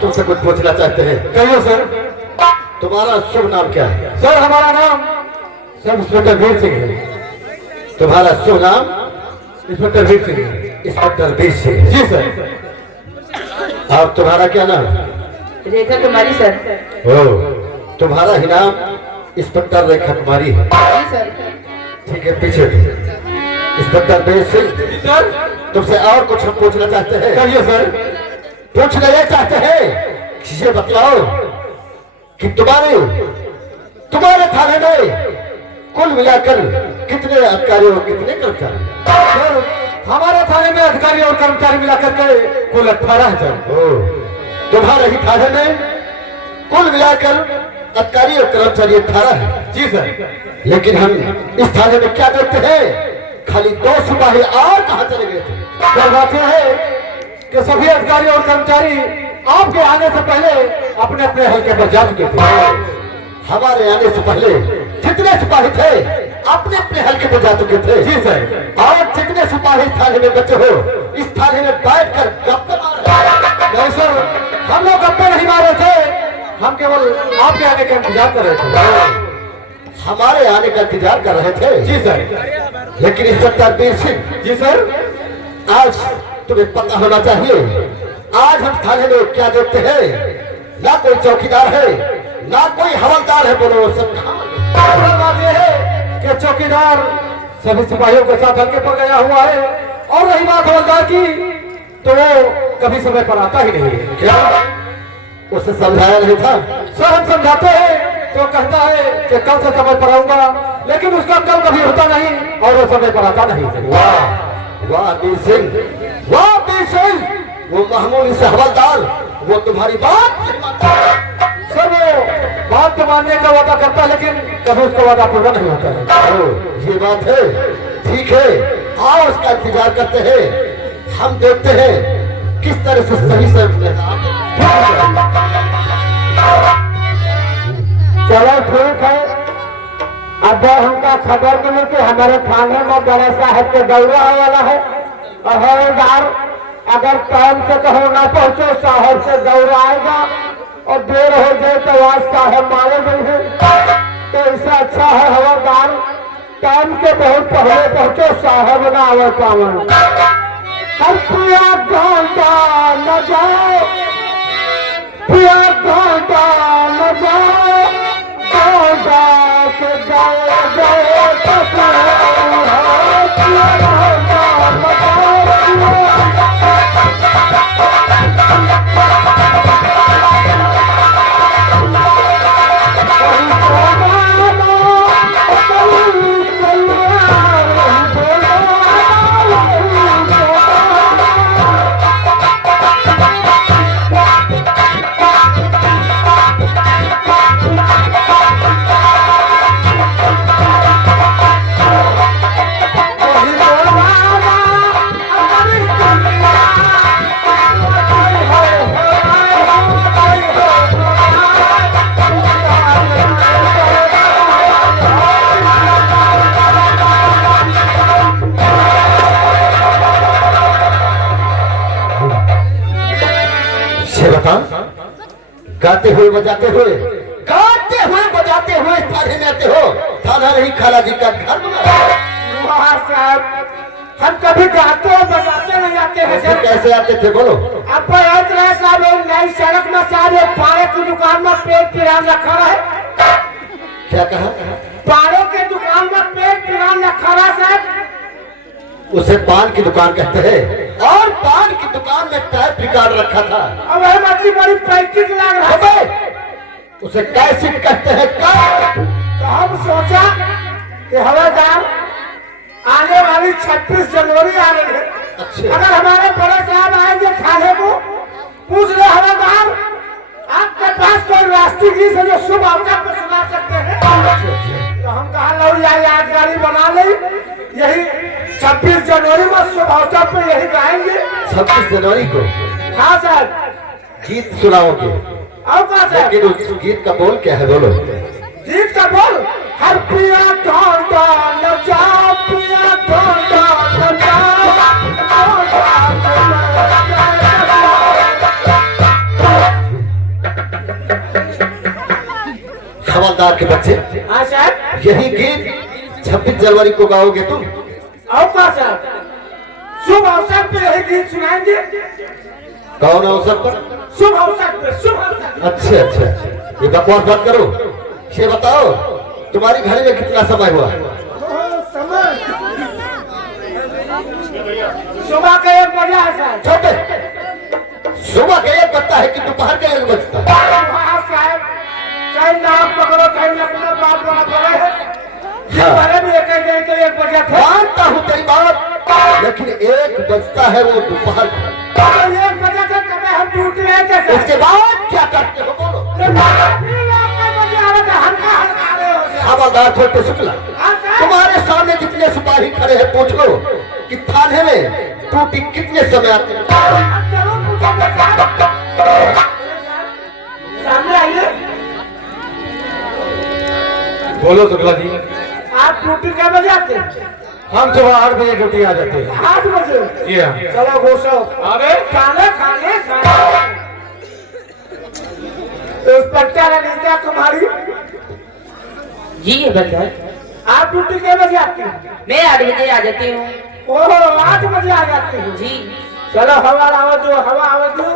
तुमसे कुछ पूछना चाहते हैं। कहिए सर। तुम्हारा शुभ नाम क्या है? सर हमारा नाम सब इंस्पेक्टर वीर सिंह है। तुम्हारा शुभ नाम? इंस्पेक्टर वीर सिंह है। इंस्पेक्टर वीर सिंह। जी सर। और तुम्हारा क्या नाम? रेखा कुमारी सर। ओ, तुम्हारा ही नाम इंस्पेक्टर रेखा कुमारी है। जी सर। ठीक है, पीछे इंस्पेक्टर वीर सिंह सर तुमसे और कुछ हम पूछना चाहते हैं। कहिए सर। पूछना ये चाहते हैं, ये बतलाओ कि तुम्हारे थाने में कुल मिलाकर कितने अधिकारी और कितने कर्मचारी? सर हमारे थाने में अधिकारी और कर्मचारी मिलाकर के कुल 18 है सर। तुम्हारे ही थाने में कुल मिलाकर अधिकारी और कर्मचारी 18 है। जी सर। लेकिन हम इस थाने में क्या देखते हैं, खाली 2 सिपाही और कहाँ चले गए थे? सर बात यह है कि सभी अधिकारी और कर्मचारी आपके आने से पहले अपने अपने हल्के पर जा चुके थे। हमारे आने से पहले जितने सिपाही थे अपने अपने हल्के पर जा चुके थे। जी सर। और जितने सिपाही थाने में बचे हो, इस थाने में बैठकर गप्पे मार रहे। नहीं सर, हम लोग गप्पे नहीं मारे थे, हम केवल आपके आने का इंतजार कर रहे थे। हमारे आने का इंतजार कर रहे थे? जी सर। लेकिन इंस्पेक्टर वीर सिंह जी सर। आज तुम्हें पता होना चाहिए, आज हम थाने में क्या देखते हैं, ना कोई चौकीदार है ना कोई हवलदार है। बोलो सब बात यह है कि चौकीदार सभी सिपाहियों के साथ हल्के पर गया हुआ है, और रही बात हवलदार की तो वो कभी समय पर आता ही नहीं है। क्या उसे समझाया नहीं था? सर हम समझाते हैं तो कहता है कि कल से समय पर आऊंगा, लेकिन उसका कल कभी होता नहीं और वो समय पर आता नहीं। वाह वाह वीर सिंह, वाह वीर सिंह, वो मामूली से हवलदार वो तुम्हारी बात सर वो बात तो मानने का वादा करता है, लेकिन कभी उसका वादा पूरा नहीं होता है। ये बात है, ठीक है, आओ उसका इंतजार करते हैं, हम देखते हैं किस तरह से सही से चलो ठीक है। अब हमका खबर मिली कि हमारे थाने में बड़े साहब के दौरा होने वाला है, और हवलदार अगर टाइम से कहो ना पहुंचो, साहब से दौरा आएगा और देर हो जाए तो आज साहब मारे नहीं है। तो इससे अच्छा है हवलदार टाइम के बहुत पहले पहुंचो, साहब ना आवे पावन। हर पिया घंटा न जाओ, पिया घंटा न जाओ, घंटा के गए गए पिया घंटा न जाओ। गाते हुए बजाते हुए थाने में आते हो, थाना नहीं खाला जी का घर बना। साहब हम कभी गाते और बजाते नहीं आते हैं सर। कैसे आते थे बोलो? अब साहब नई सड़क में साहब पारे की दुकान में पेट पिरान रखा है। क्या कहा? पारे के दुकान में पेट पिरान रखा है साहब। उसे पान की दुकान कहते हैं, और पान की दुकान में टाइप रिकॉर्ड रखा था। अब वह मछली बड़ी पैकेट लग रहा है, उसे कैसेट कहते हैं। तो हम सोचा कि हवलदार आने वाली 26 जनवरी आ रही है। अच्छा। अगर हमारे बड़े साहब आएंगे थाने को, पूछ ले हवलदार आपके पास कोई राष्ट्रीय गीत है जो शुभ अवसर पर सुना सकते हैं? तो हम कहा लो यादगारी बना ले, यही 26 जनवरी में शुभ अवसर पर यही गाएंगे। 26 जनवरी को? हाँ सर। गीत सुनाओगे, और कहा सर? लेकिन उस गीत का बोल क्या है बोलो। गीत का बोल हर पिया ढोंडा नचा, पिया ढोंडा नचा, हवलदार के बच्चे, हाँ सर। यही गीत 26 जनवरी को गाओगे तुम। और कहा सर? शुभ अवसर पे यही गीत सुनाएंगे। कौन अवसर पर? शुभ अवसर पे, शुभ अवसर। अच्छा अच्छा, ये बकवास बात करो। ये बताओ तुम्हारी घड़ी में कितना समय हुआ? समय सुबह का 1 बजा है सर। छोटे, सुबह का 1 बजता है कि दोपहर का 1 बजता है? हाँ साहब, कहीं नाम पकड़ो, कहीं अपना बात बड़ा बड़ा है। हाँ। पहले भी एक 1 बजा था। मानता हूँ तेरी बात, लेकिन 1 बजता है वो दोपहर का। 1 बजा था तब हम ड्यूटी में थे सर। उसके बाद क्या करते हो बोलो। हवलदार छोटे शुक्ला, तुम्हारे सामने जितने सिपाही खड़े हैं पूछो कि थाने में टूटी कितने समय आते हैं? सामने आइए। बोलो शुक्ला जी। आप ड्यूटी क्या बजे आते हैं? हम सुबह 8 बजे ड्यूटी आ जाते हैं। 8 बजे। जी हाँ। चलो घोषो आगे खाने खाने इंस्पेक्टर अनीता कुमारी, जी ये बंदर, आप ड्यूटी कितने बजे आती हैं? मैं 8 बजे आ जाती हूँ। ओह 8 बजे आ जाती हैं। जी चलो हवा आवाज दो, हवा आवाज दो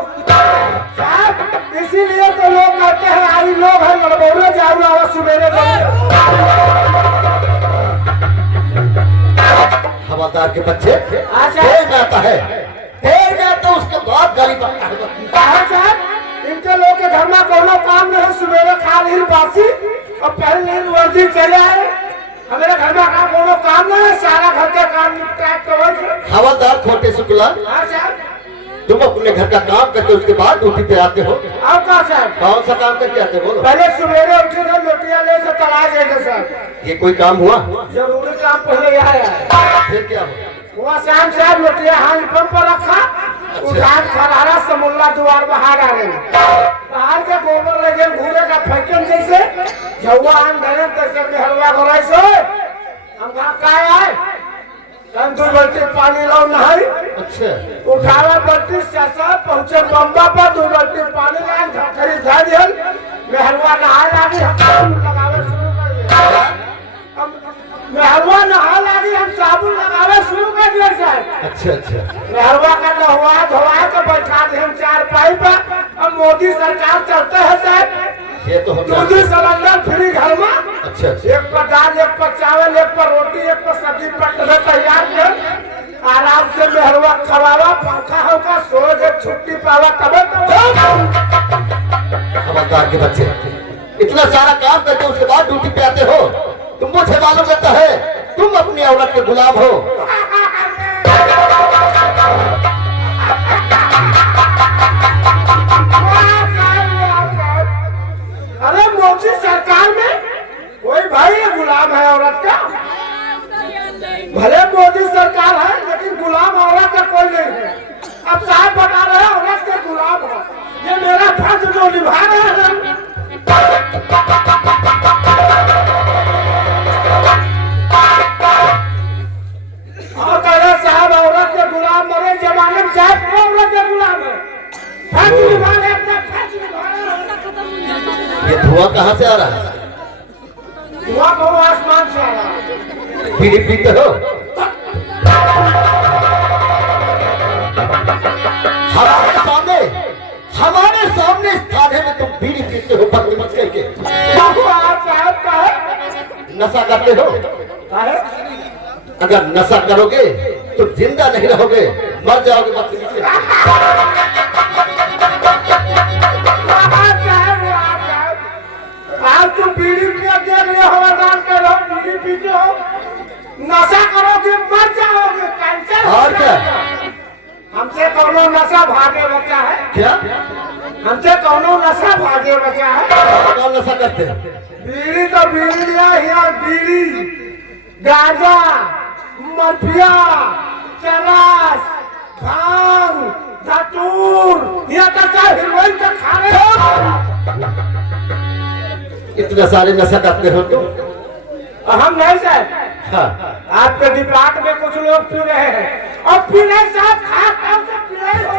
साहब। इसीलिए तो लोग कहते हैं आई लोग है लड़बोले जाऊ आवाज सुबेरे हवलदार के बच्चे, अच्छा। देर में आता है, देर में आता उसके बाद गाली पड़ता है। कहा साहब इनके लोग के घर में कोनो काम नहीं, सुबेरे खा ली बासी और पहले नींद वर्दी चले आए। हमारे घर में का कोनो काम नहीं है, सारा घर का काम निपटा तो। हवलदार छोटे शुक्ला, हाँ साहब। तुम अपने घर का काम करके उसके बाद ड्यूटी पे आते हो। और कहा साहब? कौन सा काम करके आते हो बोलो। पहले सुबेरे उठे तो लोटिया ले से तला जाएगा साहब। ये कोई काम हुआ? जरूरी काम पहले यहाँ है। फिर क्या हुआ? वहाँ शाम साहब लोटिया हाथ पंप पर रखा, उठान खरारा समुल्ला द्वार बाहर आ गए। बाहर के गोबर लगे घूरे का फैक्टन जैसे झुआ आन धरे तैसे में हलवा घोराई सो हम कहा काय आए हम 2 बाल्टी पानी लो नहाई। अच्छा, उठावा बाल्टी चाचा पहुंचे बम्बा पर 2 बाल्टी पानी लाए घाटरी धा दिहल मेहरवा नहाए लागी हम लगावे शुरू कर दिया। मेहरवा नहाए लागी हम साबुन लगावे शुरू कर दिया साहब। अच्छा अच्छा, मेहरवा का नहवा धोवा के बैठा दे हम 4 पाई पर। अब मोदी सरकार चलते है साहब, ये तो हम दूध सिलेंडर फ्री घर में। अच्छा अच्छा, 1 पर दाल, 1 पर चावल, 1 पर रोटी, 1 पर सब्जी पटले तैयार कर आराम से मेहरवा खवावा, पंखा होगा सो जे छुट्टी पावा तबे तो। हवलदार के बच्चे, इतना सारा काम करके उसके बाद ड्यूटी पे आते हो। तुम मुझे मालूम रहता है तुम अपनी औरत के गुलाम हो। अरे मोदी सरकार में कोई भाई गुलाम है औरत का? भले मोदी सरकार है लेकिन गुलाम औरत का कोई नहीं है। अब साहब बता रहे हैं औरत के गुलाम है, ये मेरा फर्ज जो निभा रहे हैं। और कह रहे साहब औरत के गुलाम मरे जमाने में साहब क्यों औरत के गुलाम है? फर्ज निभा रहे, अपना फर्ज निभा रहे हैं। ये धुआं कहाँ से आ रहा है? धुआं को आसमान से आ रहा है। बीड़ी पीते हो? हमारे सामने इस थाने में तुम बीड़ी पीते हो बदतमीज करके। आप साहब का है? नशा करते हो? अगर नशा करोगे तो जिंदा नहीं रहोगे, मर जाओगे बदतमीज करके। आप तुम बीड़ी पिया दे रहे हो, हवलदार कह रहे हो बीड़ी पीते हो, नशा करोगे मर जाओगे, कैंसर हो और क्या? जाएगा। हमसे कौनो नशा भागे बचा है? क्या? हमसे कौनो नशा भागे बचा है? कौन नशा करते हैं? बीड़ी तो बीड़ी लिया है, बीड़ी, गांजा, मफिया, चरस, भांग, धतूर ये करता हीरोइन का खाने इतने सारे नशा करते हो तुम? हम नहीं सर हाँ। आपके डिपार्ट में कुछ लोग पी रहे हैं और पीने साथ खा कब से पी रहे हो।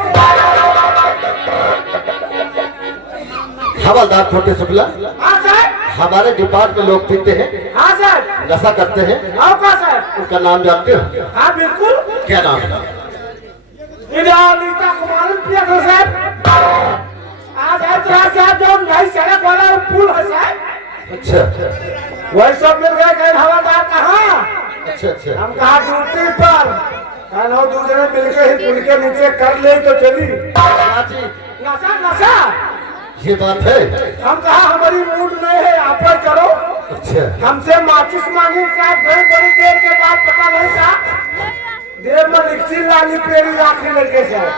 हवलदार छोटे शुक्ला, हाँ सर। हमारे डिपार्ट में लोग पीते हैं, हाँ सर। नशा करते हैं। हाँ का सर। उनका नाम जानते हो? हाँ बिल्कुल। क्या नाम है? नीता कुमारी प्रिया सर। आज है तो साहब जो नई सड़क वाला पुल है सर। अच्छा वही सब मिल गए कहीं हवलदार कहाँ? अच्छा अच्छा। हम कहा ड्यूटी पर कहना दूसरे मिलके ही पुल के नीचे कर ले तो चली। चाची, नशा नशा ये बात है। हम कहा हमारी मूड नहीं है आप पर करो। अच्छा हमसे माचिस मांगी साहब बड़ी बड़ी देर के बाद पता नहीं साहब देर में रिक्सी लाली पेरी आखिर लगे साहब।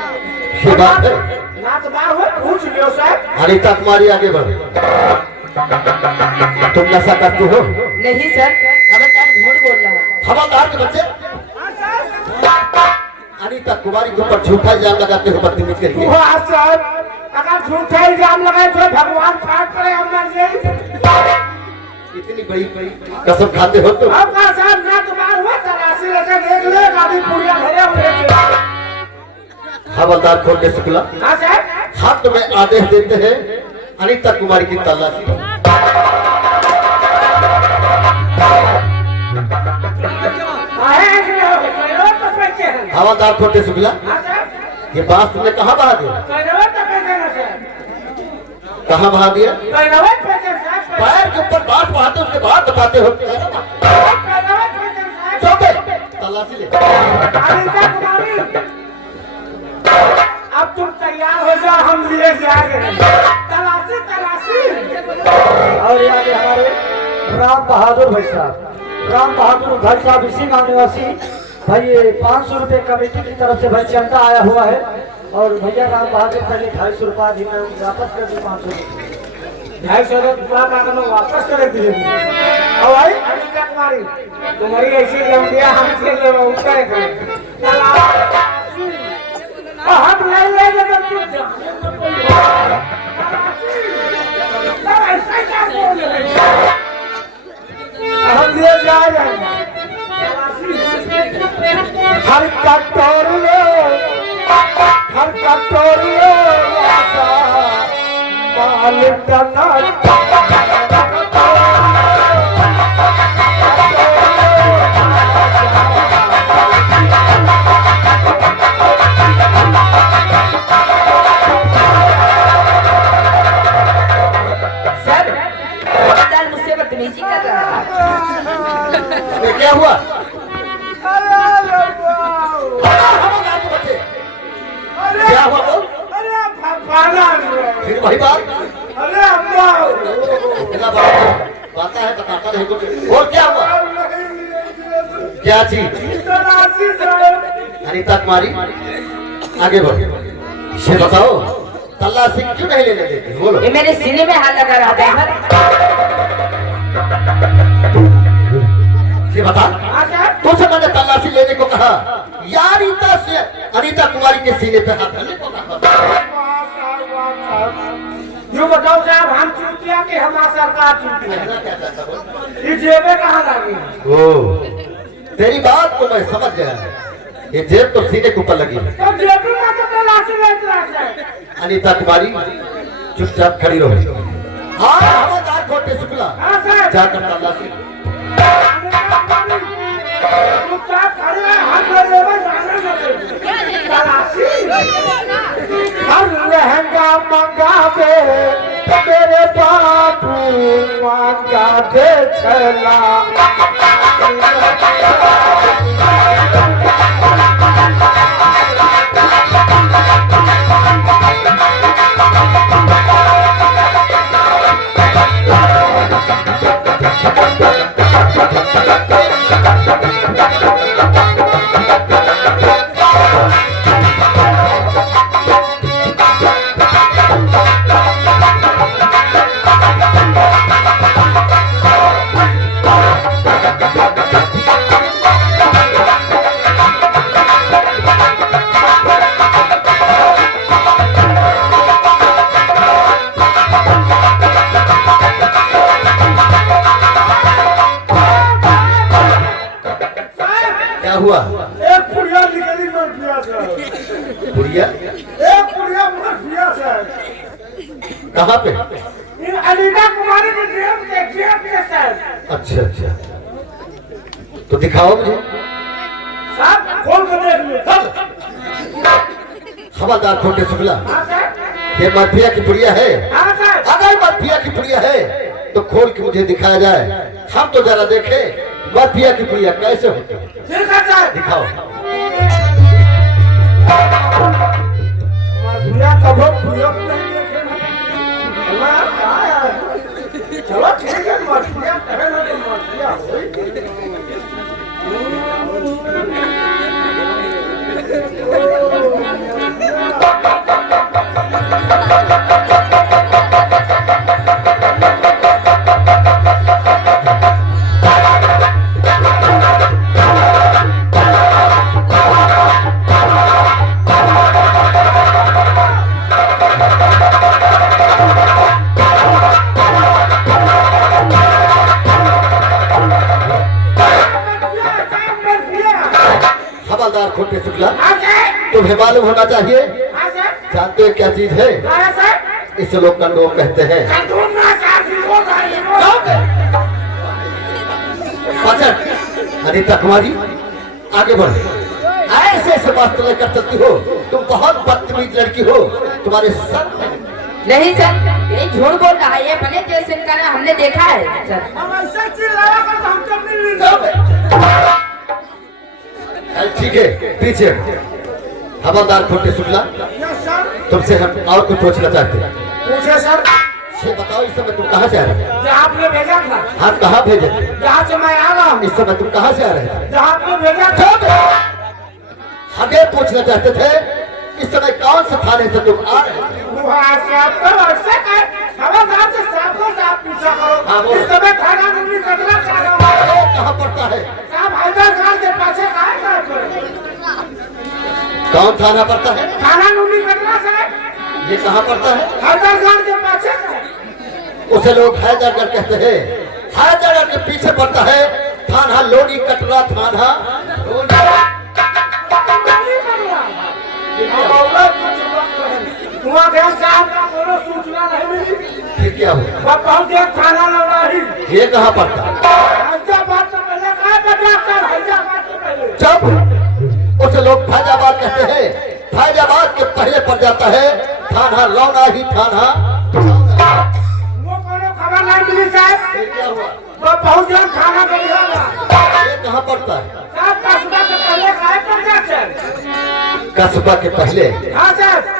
ये बात है। नाच बार हुए पूछ लियो साहब। अनीता कुमारी आगे बढ़ो। तुम नशा करती हो? नहीं सर, खबरदार झूठ बोल रहा है। हवलदार के बच्चे अनीता कुमारी के ऊपर झूठा इल्जाम लगाते हो बदतमीज करके। वाह साहब, अगर झूठा इल्जाम लगाए तो भगवान फाड़ पड़े हम मर जाए। इतनी बड़ी कसम खाते हो तुम? अब का साहब ना तुम्हारा हुआ तलाशी लेकर देख ले गाड़ी पुड़िया भरे हुए। हवलदार छोटे शुक्ला, हाँ साहब। हाँ तुम्हें आदेश देते हैं अनीता कुमारी की तलाशी। हवलदार छोटे शुक्ला, ये बात तुमने कहाँ बहा दिया? कहाँ बहा दिया? पैर के ऊपर बात बहाते उसके बाद बताते हो। चौके तलाशी ले। अब तुम तैयार हो जाओ, हम लिए जाएंगे। तलाशी तलाशी। और आगे हमारे राम बहादुर भाई साहब, राम बहादुर भाई साहब इसी गांव निवासी भाई, ये 500 रुपए कमेटी की तरफ से भाई चंदा आया हुआ है और भैया राम बहादुर पहले 250 रुपया दी, मैं वापस कर दी 500 रुपये। 250 रुपया का मैं वापस कर दिए। और भाई अनीता कुमारी तुम्हारी ऐसी लंबिया हमसे ले उतर गए। हम नहीं ले जब तुम हम ले जाएंगे। हर कटोरियो मालिक सर, खबरदार मुझसे बदतमीजी कर रहा है। क्या हुआ? क्या हुआ वो? फिर वही बात। बात है बताता नहीं कुछ। और क्या हुआ? क्या चीज? अनीता कुमारी आगे बढ़ो। ये बताओ तलाशी क्यों नहीं लेने देती? बोलो। ये मेरे सीने में हाथ लगा रहा था। ये बता, तुझसे मैंने तलाशी लेने को कहा या अनीता से अनीता कुमारी के सीने पे हाथ रखने को कहा? यूँ बताओ साहब, हम चूतिया के हमारा सरकार चूतिया। ये जेबे कहाँ लगी? ओ, तेरी बात को मैं समझ गया। ये जेब तो सीने के ऊपर लगी। तो जेब में तो तलाशी लेते हैं। अनीता कुमारी चुपचाप खड़ी रहो। हाँ हवलदार छोटे शुक्ला, जाकर तलाशी लो। चुपचाप खड़े हैं, हाथ में लेवे जाने लगे। तलाशी। हर लहंगा मंगा दे मेरे बापू मंगा दे छला। कहाँ पे? इन अनीता कुमारी के जेब के सर। अच्छा अच्छा, तो दिखाओ मुझे। साहब खोल कर देख लो सब। हवादार खोटे शुक्ला, हाँ सर। ये माफिया की पुड़िया है? हाँ सर। अगर माफिया की पुड़िया है तो खोल के मुझे दिखाया जाए, हम तो जरा देखें माफिया की पुड़िया कैसे होती है। ठीक है सर। दिखाओ। माफिया कभी प्रयोग नहीं देखे ना। चलो ठीक है, माफिया कहे ना तो माफिया होई। हवादार खोटे शुक्ला, हाँ सर। तुम्हें मालूम होना चाहिए, हाँ सर। जानते हो क्या चीज है? हाँ सर। इसे लोग कंडोम कहते हैं। अनीता कुमारी आगे बढ़, ऐसे ऐसे बात कर चलती हो, तुम बहुत बदतमीज लड़की हो। तुम्हारे सर नहीं सर, ये झूठ बोल रहा है। ये भले जैसे का हमने देखा है सर। हम ऐसा चिल्लाया कर तो हम कब नहीं लेंगे। ठीक है, पीछे हवादार खोटे शुक्ला, यस सर। तुमसे हम और कुछ पूछना चाहते हैं। पूछे सर। ये बताओ, इस समय तुम कहाँ से आ रहे थे? जहाँ आपने भेजा था। आप कहाँ भेजे थे? जहाँ से मैं आ रहा हूँ। इस समय तुम कहाँ से आ रहे थे? जहाँ आपने भेजा था। हमें पूछना चाहते थे, इस समय कौन से थाने से तुम आ रहे थे? वहाँ से आपको ऐसे कर, हवादार से साफों साफ पूछा हाँ, करो। बोलो। इस समय थाना नूरी कटरा चाह रहा हूँ। ये कहाँ पड़ता है? साहब हैदराबाद के पाछे कहाँ है साहब? कौन थाना पड़ता है? थाना नूरी कटरा साहब। ये कहाँ पड़ता है? हैदराबाद के पाछे साहब। उसे लोग हैदरगढ़ कहते हैं। हैदरगढ़ के पीछे पड़ता है थाना लोनी कटरा थाना। वहाँ गया साहब का कोनो सूचना नहीं मिली। फिर क्या हुआ? वह पहुँच गया थाना लौराही। ये कहाँ पड़ता है? हैदराबाद से पहले कहाँ बचा कर हैदराबाद से पहले। जब उसे लोग फैजाबाद कहते हैं, फैजाबाद के पहले पड़ जाता है थाना लौनाही थाना। वो कोनो खबर नहीं मिली साहब। फिर क्या हुआ? वह पहुँच गया थाना गलियारा। ये कहाँ पड़ता है? साहब कस्बा से पहले कहाँ पड़ जाते? कस्बा के पहले? हाँ सर।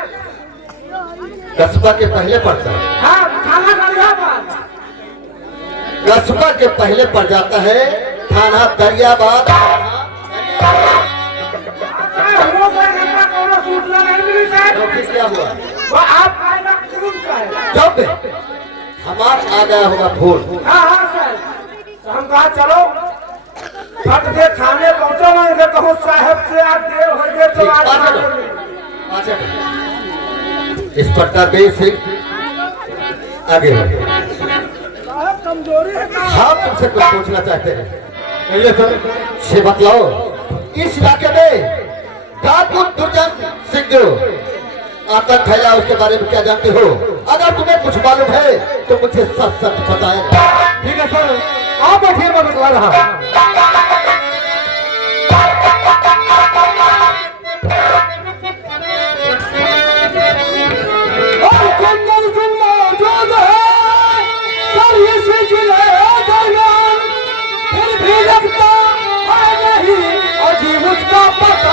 कस्बा के पहले पड़ता है। हाँ थाना गलियारा। कस्बा के पहले पड़ जाता है थाना दरियाबाद। वो कोई कोनो सूचना नहीं मिली साहब। तो फिर क्या हुआ? वो आप आएगा तुरंत है। जब हमार आ गया होगा फोन, हाँ हाँ सर। तो हम कहा चलो फट दे थाने पहुँचो ना, इधर कहूँ साहब से आप देर हो गए तो आज पाँच इंस्पेक्टर बेस सिंह आगे बढ़े। साहब कमजोरी है का? हाँ, तुमसे कुछ पूछना चाहते हैं। ये बतलाओ, इस इलाके में ठाकुर दुर्जन सिंह जो आतंक फैला उसके बारे में क्या जानते हो? अगर तुम्हें कुछ मालूम है तो मुझे सच सच बताएं। ठीक है सर, आप बैठिए, मैं बतला रहा हूँ। जंगल से मौजूद है सर ये सिलसिले दरमियान, फिर भी लगता है नहीं अजीब उसका पता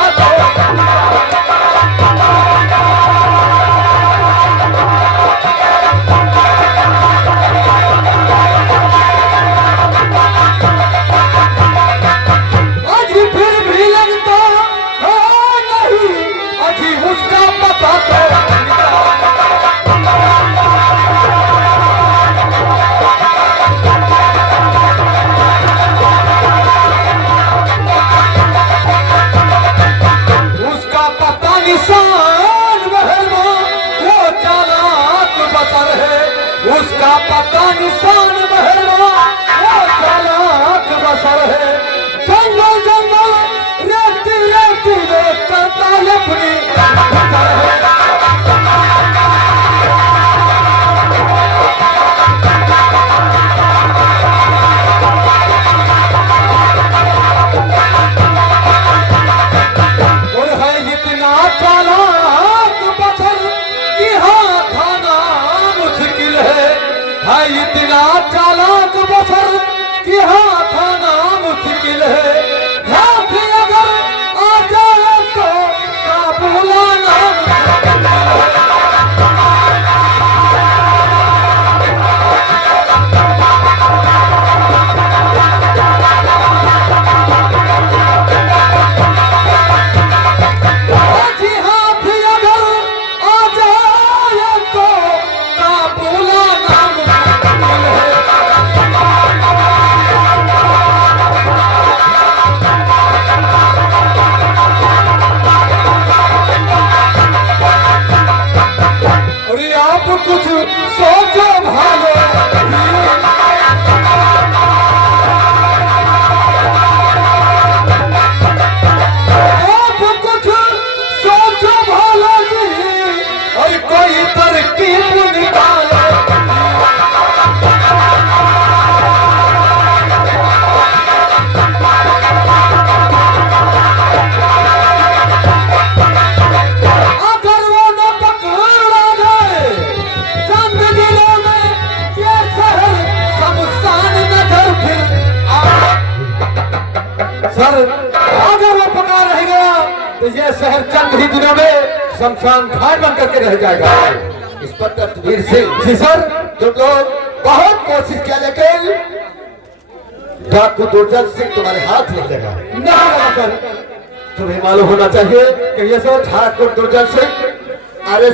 आज फिर भी लगता है नहीं अजीब उसका पता उसका पता निशान महलवा वो चालाक बसर है, उसका पता निशान महलवा वो चालाक बसर है। जंगल जंगल रेती रेती रेत करता है अपनी बसर है। कोई तरकीब निकाले। अगर वो न पकड़ा जाए चंद दिनों में ये शहर शमशान नगर फिर सर अगर वो पका रह गया तो ये शहर चंद ही दिनों में शमशान घाट बन करके रह जाएगा। इंस्पेक्टर तकदीर सिंह जी सर, तुम लोग बहुत कोशिश किया लेकिन डाकू दुर्जन सिंह तुम्हारे हाथ नहीं लगा। नहीं सर, तुम्हें मालूम होना चाहिए कि ये सर ठाकुर दुर्जन सिंह अरे